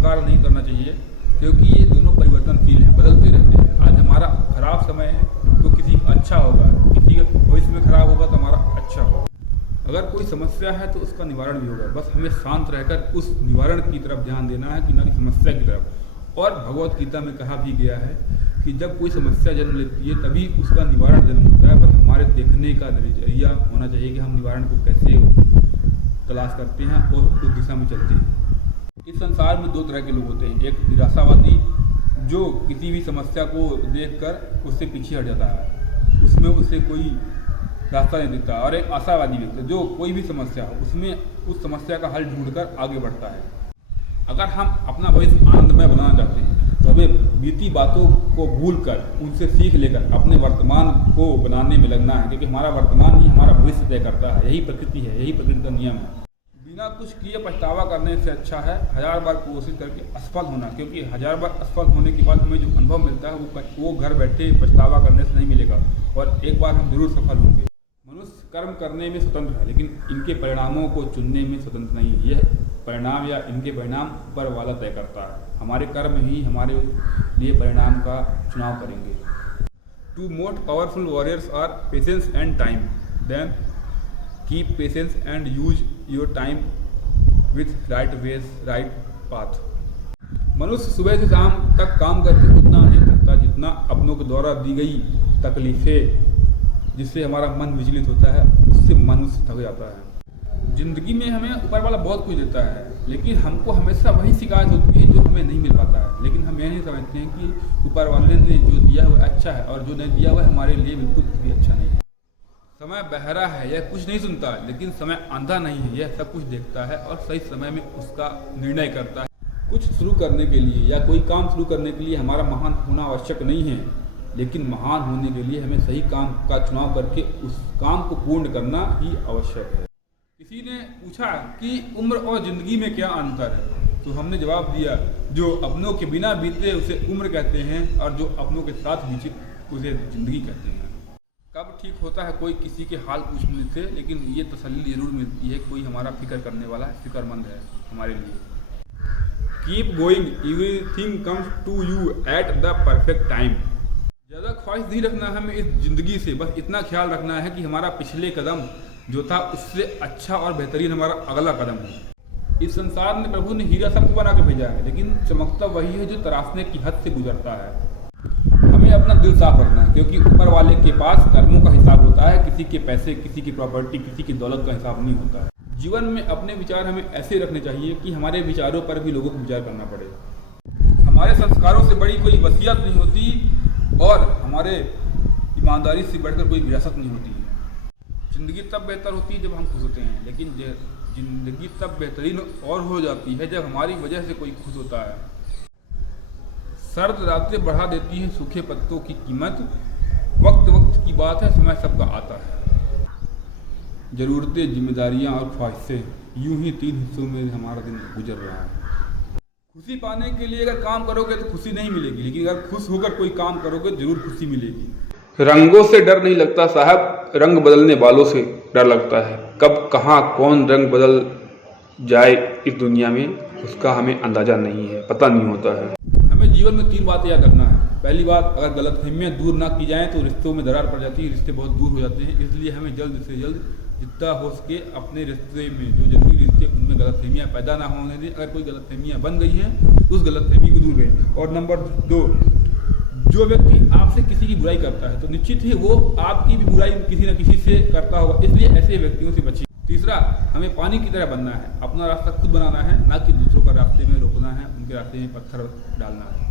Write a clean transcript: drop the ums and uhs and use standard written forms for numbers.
अहंकार नहीं करना चाहिए, क्योंकि ये दोनों परिवर्तनशील हैं, बदलते रहते हैं। आज हमारा खराब समय है तो किसी का अच्छा होगा, किसी का भविष्य में खराब होगा तो हमारा अच्छा होगा। अगर कोई समस्या है तो उसका निवारण भी होगा, बस हमें शांत रहकर उस निवारण की तरफ ध्यान देना है कि ना कि समस्या की तरफ। और भगवत गीता में कहा भी गया है कि जब कोई समस्या जन्म लेती है तभी उसका निवारण जन्म होता है। बस हमारे देखने का नजरिया होना चाहिए कि हम निवारण को कैसे तलाश करते हैं और उस दिशा में चलते हैं। इस संसार में दो तरह के लोग होते हैं, एक निराशावादी जो किसी भी समस्या को देखकर उससे पीछे हट जाता है, उसमें उससे कोई रास्ता नहीं दिखता, और एक आशावादी व्यक्ति जो कोई भी समस्या हो उसमें उस समस्या का हल ढूंढकर आगे बढ़ता है। अगर हम अपना भविष्य आनंदमय बनाना चाहते हैं तो हमें बीती बातों को भूलकर उनसे सीख लेकर अपने वर्तमान को बनाने में लगना है, क्योंकि हमारा वर्तमान ही हमारा भविष्य तय करता है। यही प्रकृति है, यही प्रकृति का नियम है। बिना कुछ किए पछतावा करने से अच्छा है 1000 बार कोशिश करके असफल होना, क्योंकि 1000 बार असफल होने के बाद हमें जो अनुभव मिलता है वो घर बैठे पछतावा करने से नहीं मिलेगा, और एक बार हम जरूर सफल होंगे। मनुष्य कर्म करने में स्वतंत्र है, लेकिन इनके परिणामों को चुनने में स्वतंत्र नहीं है। यह परिणाम या इनके परिणाम ऊपर वाला तय करता है। हमारे कर्म ही हमारे लिए परिणाम का चुनाव करेंगे। Two most powerful warriors are patience and time, then keep patience and use your time with right ways right path. मनुष्य सुबह से शाम तक काम करके उतना नहीं थकता जितना अपनों के द्वारा दी गई तकलीफें जिससे हमारा मन विचलित होता है उससे मनुष्य थक जाता है। जिंदगी में हमें ऊपर वाला बहुत कुछ देता है, लेकिन हमको हमेशा वही शिकायत होती है जो हमें नहीं मिल पाता है। लेकिन हम यह नहीं समझते हैं कि ऊपर वाले ने जो दिया वो अच्छा है और जो नहीं दिया वह हमारे लिए बिल्कुल भी अच्छा नहीं है। समय बहरा है, यह कुछ नहीं सुनता, लेकिन समय अंधा नहीं है, यह सब कुछ देखता है और सही समय में उसका निर्णय करता है। कुछ शुरू करने के लिए या कोई काम शुरू करने के लिए हमारा महान होना आवश्यक नहीं है, लेकिन महान होने के लिए हमें सही काम का चुनाव करके उस काम को पूर्ण करना ही आवश्यक है। किसी ने पूछा कि उम्र और ज़िंदगी में क्या अंतर है, तो हमने जवाब दिया जो अपनों के बिना बीते उसे उम्र कहते हैं और जो अपनों के साथ बीते उसे ज़िंदगी कहते हैं। कब ठीक होता है कोई किसी के हाल पूछने से, लेकिन ये तसल्ली ज़रूर मिलती है कोई हमारा फिक्र करने वाला है, फिक्रमंद है हमारे लिए। Keep going, everything comes to you at the perfect time. ज़्यादा ख्वाहिश नहीं रखना है हमें इस ज़िंदगी से, बस इतना ख्याल रखना है कि हमारा पिछले कदम जो था उससे अच्छा और बेहतरीन हमारा अगला कदम हो। इस संसार में प्रभु ने हीरा सबको बना के भेजा है, लेकिन चमकता वही है जो तराशने की हद से गुजरता है। हमें अपना दिल साफ रखना है, क्योंकि ऊपर वाले के पास कर्मों का हिसाब होता है, किसी के पैसे, किसी की प्रॉपर्टी, किसी की दौलत का हिसाब नहीं होता है। जीवन में अपने विचार हमें ऐसे रखने चाहिए कि हमारे विचारों पर भी लोगों को विचार करना पड़े। हमारे संस्कारों से बड़ी कोई वसीयत नहीं होती और हमारे ईमानदारी से बढ़कर कोई विरासत नहीं होती है। ज़िंदगी तब बेहतर होती है जब हम खुश होते हैं, लेकिन ज़िंदगी तब बेहतरीन और हो जाती है जब हमारी वजह से कोई खुश होता है। सर्द रातें बढ़ा देती हैं सूखे पत्तों की कीमत, वक्त वक्त की बात है, समय सबका आता है। ज़रूरतें, जिम्मेदारियां और ख्वाहिशें, यूं ही 3 हिस्सों में हमारा दिन गुजर रहा है। खुशी पाने के लिए अगर काम करोगे तो खुशी नहीं मिलेगी, लेकिन अगर खुश होकर कोई काम करोगे जरूर खुशी मिलेगी। रंगों से डर नहीं लगता साहब, रंग बदलने वालों से डर लगता है। कब कहाँ कौन रंग बदल जाए इस दुनिया में उसका हमें अंदाजा नहीं है, पता नहीं होता है। हमें जीवन में 3 बातें याद रखना है। पहली बात, अगर गलतफहमियां दूर ना की जाएं तो रिश्तों में दरार पड़ जाती है, रिश्ते बहुत दूर हो जाते हैं। इसलिए हमें जल्द से जल्द जितना हो सके अपने रिश्ते में जो जरूरी रिश्ते उनमें गलतफहमियां पैदा ना होने दें। अगर कोई गलतफहमियां बन गई हैं तो उस गलतफहमी को दूर करें। और नंबर 2, जो व्यक्ति आपसे किसी की बुराई करता है तो निश्चित ही वो आपकी भी बुराई किसी न किसी से करता होगा, इसलिए ऐसे व्यक्तियों से बचिए। तीसरा, हमें पानी की तरह बनना है, अपना रास्ता खुद बनाना है, ना कि दूसरों का रास्ते में रोकना है, उनके रास्ते में पत्थर डालना है।